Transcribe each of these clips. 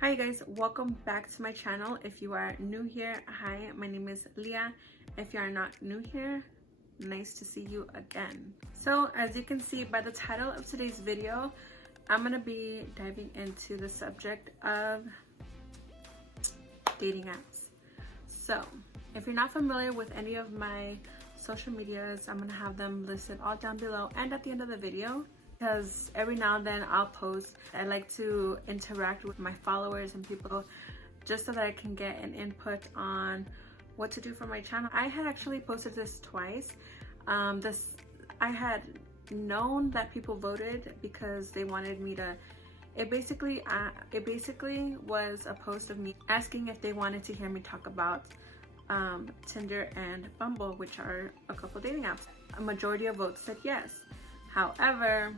Hi guys, welcome back to my channel. If you are new here, hi, my name is Leah. If you are not new here, nice to see you again. So as you can see by the title of today's video, I'm gonna be diving into the subject of dating apps. So if you're not familiar with any of my social medias, I'm gonna have them listed all down below and at the end of the video, because every now and then I'll post. I like to interact with my followers and people just so that I can get an input on what to do for my channel. I had actually posted this twice. I had known that people voted because they wanted me to, it basically was a post of me asking if they wanted to hear me talk about Tinder and Bumble, which are a couple dating apps. A majority of votes said yes. However,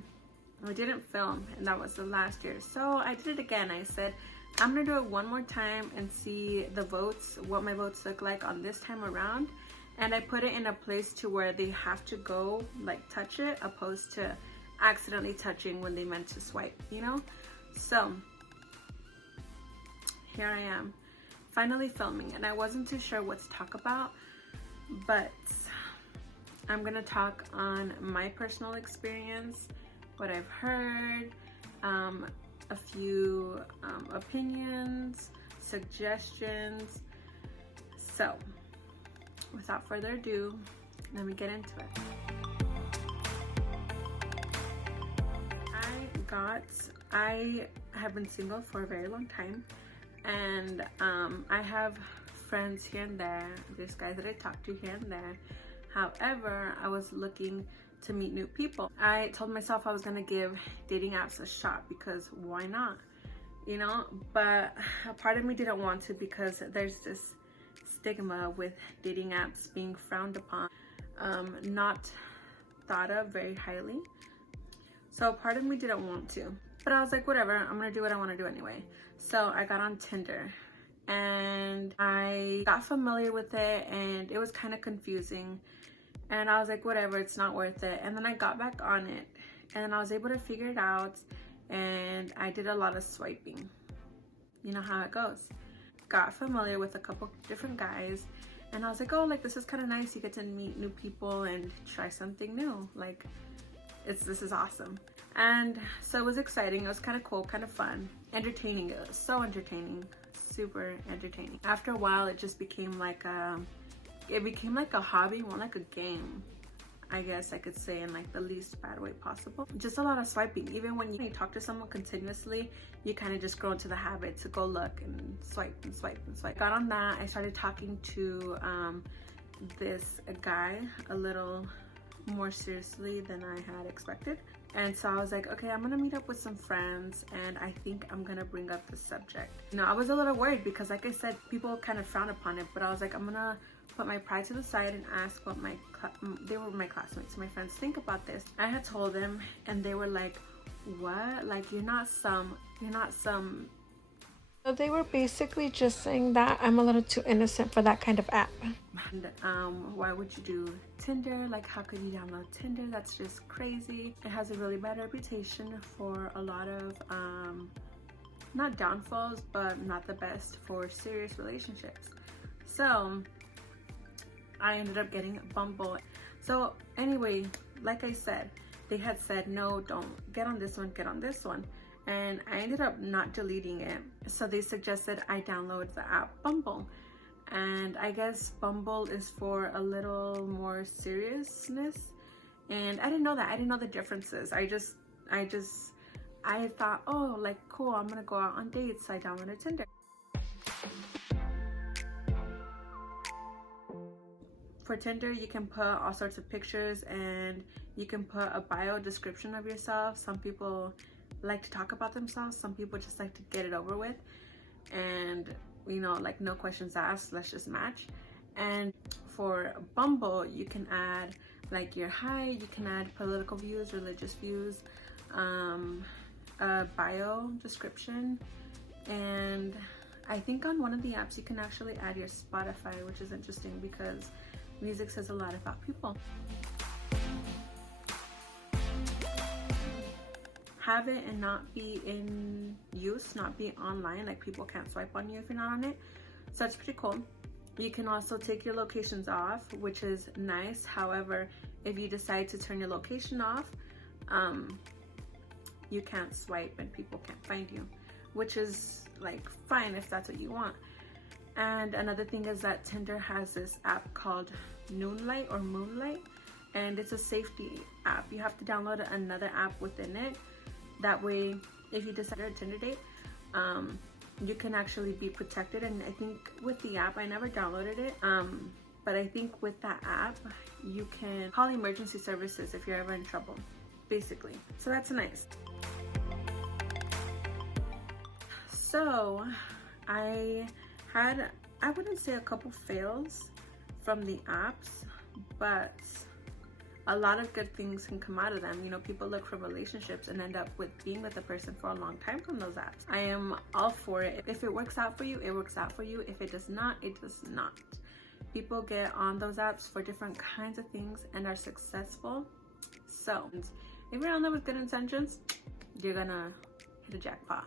I didn't film, and that was the last year. So I did it again. I said, I'm gonna do it one more time and see the votes, what my votes look like on this time around. And I put it in a place to where they have to go, like touch it, opposed to accidentally touching when they meant to swipe, you know? So here I am, finally filming, and I wasn't too sure what to talk about, but I'm gonna talk on my personal experience, what I've heard, a few opinions, suggestions. So without further ado, let me get into it. I have been single for a very long time, and I have friends here and there. There's guys that I talk to here and there. However, I was looking to meet new people. I told myself I was gonna give dating apps a shot because why not, you know? But a part of me didn't want to because there's this stigma with dating apps being frowned upon, not thought of very highly. So a part of me didn't want to, but I was like, whatever, I'm gonna do what I want to do anyway. So I got on Tinder and I got familiar with it, and it was kind of confusing, and I was like, whatever, it's not worth it. And then I got back on it and I was able to figure it out, and I did a lot of swiping. You know how it goes. Got familiar with a couple different guys, and I was like, oh, like this is kind of nice. You get to meet new people and try something new. Like this is awesome. And so it was exciting. It was kind of cool, kind of fun, entertaining. It was so entertaining, super entertaining. After a while, it just became like a hobby, more like a game, I guess I could say, in like the least bad way possible. Just a lot of swiping. Even when you talk to someone continuously, you kind of just grow into the habit to go look and swipe and swipe and swipe. Got on that, I started talking to this guy a little more seriously than I had expected. And so I was like, okay, I'm gonna meet up with some friends, and I think I'm gonna bring up the subject. You know, I was a little worried because, like I said, people kind of frown upon it, but I was like, I'm gonna put my pride to the side and ask what they were my classmates, my friends, think about this. I had told them, and they were like, what? Like, you're not some. So they were basically just saying that I'm a little too innocent for that kind of app. And why would you do Tinder? Like, how could you download Tinder? That's just crazy. It has a really bad reputation for a lot of not downfalls, but not the best for serious relationships. So I ended up getting Bumble. So anyway, like I said, they had said, no, don't get on this one, get on this one. And I ended up not deleting it. So they suggested I download the app Bumble. And I guess Bumble is for a little more seriousness. And I didn't know that. I didn't know the differences. I thought, oh, like, cool, I'm gonna go out on dates. So I downloaded Tinder. For Tinder, you can put all sorts of pictures, and you can put a bio description of yourself. Some people like to talk about themselves. Some people just like to get it over with, and you know, like, no questions asked, let's just match. And for Bumble, you can add like your height, you can add political views, religious views, a bio description, and I think on one of the apps you can actually add your Spotify, which is interesting because music says a lot about people. have it and not be in use, not be online, like people can't swipe on you if you're not on it. So it's pretty cool. You can also take your locations off, which is nice. However, if you decide to turn your location off, you can't swipe and people can't find you, which is like fine if that's what you want. And another thing is that Tinder has this app called Noonlight or Moonlight, and it's a safety app. You have to download another app within it. That way, if you decide to Tinder date, you can actually be protected. And I think with the app, I never downloaded it, but I think with that app, you can call emergency services if you're ever in trouble, basically. So that's nice. So I wouldn't say a couple fails from the apps, but a lot of good things can come out of them. You know, people look for relationships and end up with being with a person for a long time from those apps. I am all for it. If it works out for you, it works out for you. If it does not, it does not. People get on those apps for different kinds of things and are successful. So if you're on there with good intentions, you're gonna hit a jackpot.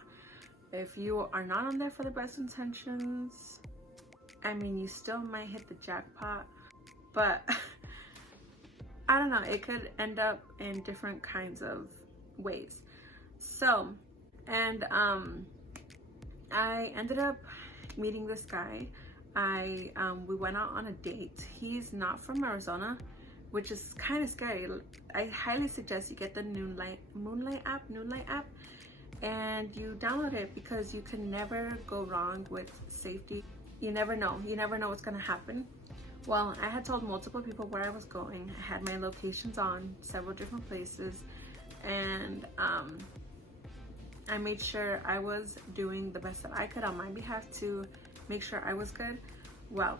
If you are not on there for the best intentions, I mean, you still might hit the jackpot, but I don't know, it could end up in different kinds of ways. So, and I ended up meeting this guy. We went out on a date. He's not from Arizona, which is kind of scary. I highly suggest you get the Noonlight app, and you download it, because you can never go wrong with safety. You never know what's gonna happen. Well, I had told multiple people where I was going. I had my locations on several different places, and I made sure I was doing the best that I could on my behalf to make sure I was good. Well,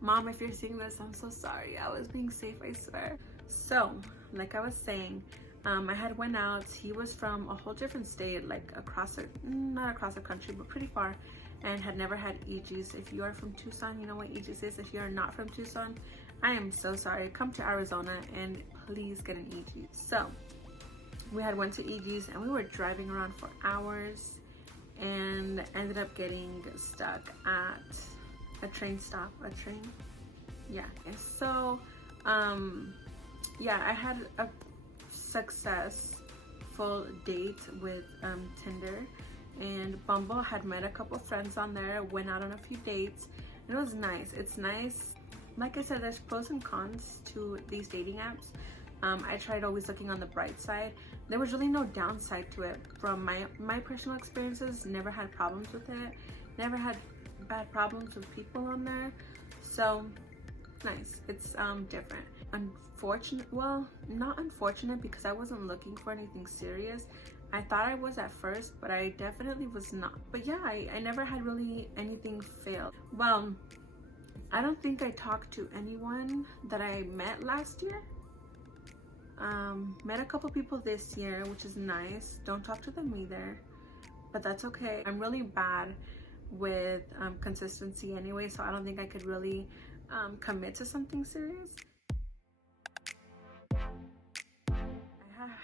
Mom, if you're seeing this, I'm so sorry. I was being safe, I swear. So, like I was saying, I had went out. He was from a whole different state, like not across the country, but pretty far, and had never had EGs. If you are from Tucson, you know what EGs is. If you are not from Tucson, I am so sorry. Come to Arizona and please get an EG. So we had went to EGs and we were driving around for hours and ended up getting stuck at a train stop. Yeah. So yeah, I had a successful date with Tinder, and Bumble. Had met a couple friends on there, went out on a few dates, and it was nice. It's nice. Like I said, there's pros and cons to these dating apps. I tried always looking on the bright side. There was really no downside to it. From my personal experiences, never had problems with it, never had bad problems with people on there. So nice. It's different. Unfortunate, well, not unfortunate, because I wasn't looking for anything serious. I thought I was at first, but I definitely was not. But yeah, I never had really anything fail. Well, I don't think I talked to anyone that I met last year. Met a couple people this year, which is nice. Don't talk to them either, but that's okay. I'm really bad with consistency anyway, so I don't think I could really commit to something serious.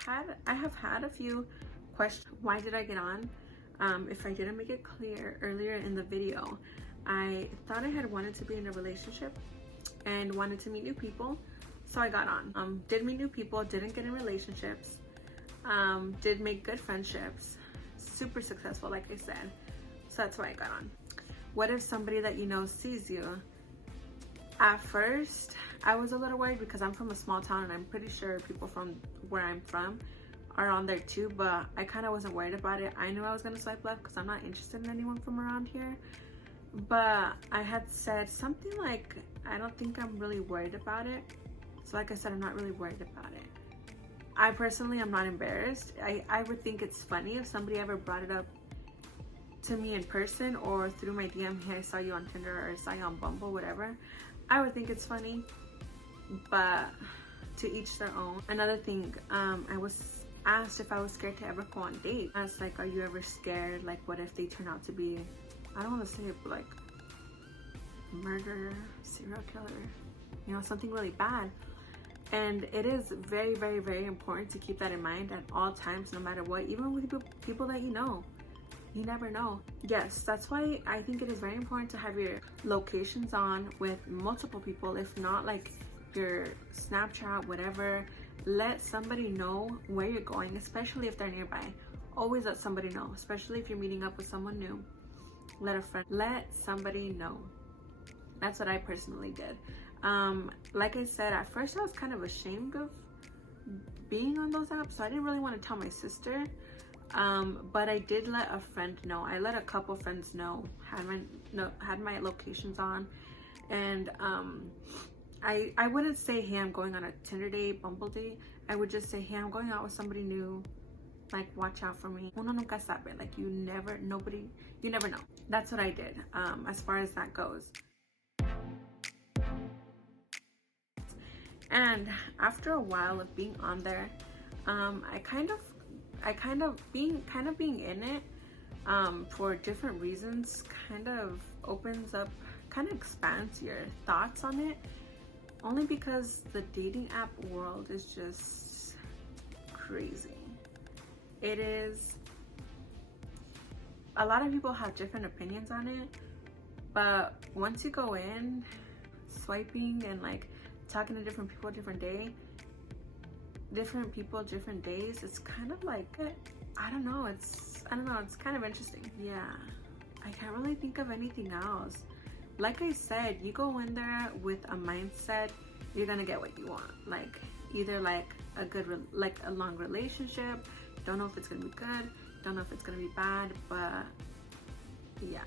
I have had a few questions. Why did I get on? If I didn't make it clear earlier in the video, I thought I had wanted to be in a relationship and wanted to meet new people, so I got on. Did meet new people, didn't get in relationships, did make good friendships, super successful, like I said, so that's why I got on. What if somebody that you know sees you? At first, I was a little worried, because I'm from a small town and I'm pretty sure people from where I'm from are on there too, but I kind of wasn't worried about it. I knew I was going to swipe left because I'm not interested in anyone from around here, but I had said something like, I don't think I'm really worried about it. So like I said, I'm not really worried about it. I personally am not embarrassed. I would think it's funny if somebody ever brought it up to me in person or through my DM, hey, I saw you on Tinder, or I saw you on Bumble, whatever. I would think it's funny, but to each their own. Another thing, I was asked if I was scared to ever go on dates. I was like, are you ever scared? Like, what if they turn out to be, I don't want to say it, but like murderer, serial killer, you know, something really bad. And it is very, very, very important to keep that in mind at all times, no matter what, even with people that you know. You never know. Yes, that's why I think it is very important to have your locations on with multiple people, if not like your Snapchat, whatever. Let somebody know where you're going, especially if they're nearby. Always let somebody know, especially if you're meeting up with someone new. Let somebody know. That's what I personally did. Like I said, at first I was kind of ashamed of being on those apps, so I didn't really want to tell my sister. But I did let a friend know. I let a couple friends know, had my locations on. And I wouldn't say, hey, I'm going on a Tinder date, Bumble date. I would just say, hey, I'm going out with somebody new, like watch out for me. Uno nunca sabe. Like you never know. That's what I did, as far as that goes. And after a while of being on there, being in it for different reasons kind of expands your thoughts on it, only because the dating app world is just crazy. It is. A lot of people have different opinions on it, but once you go in, swiping and like talking to different people different days, it's kind of like, I don't know, it's kind of interesting. Yeah, I can't really think of anything else. Like I said, you go in there with a mindset, you're gonna get what you want. Like either like a long relationship. Don't know if it's gonna be good, don't know if it's gonna be bad, but yeah,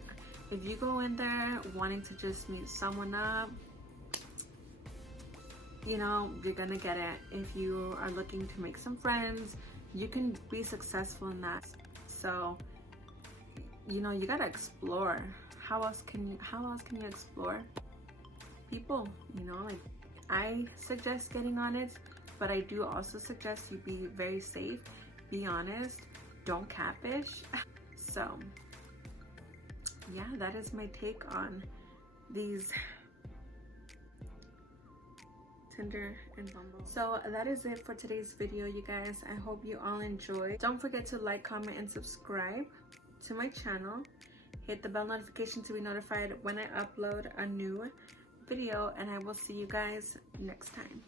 if you go in there wanting to just meet someone up, you know, you're gonna get it. If you are looking to make some friends, you can be successful in that. So, you know, you gotta explore. How else can you explore people? You know, like I suggest getting on it, but I do also suggest you be very safe, be honest, don't catfish. So yeah, that is my take on these Tinder and Bumble. So that is it for today's video, you guys. I hope you all enjoyed. Don't forget to like, comment, and subscribe to my channel. Hit the bell notification to be notified when I upload a new video, and I will see you guys next time.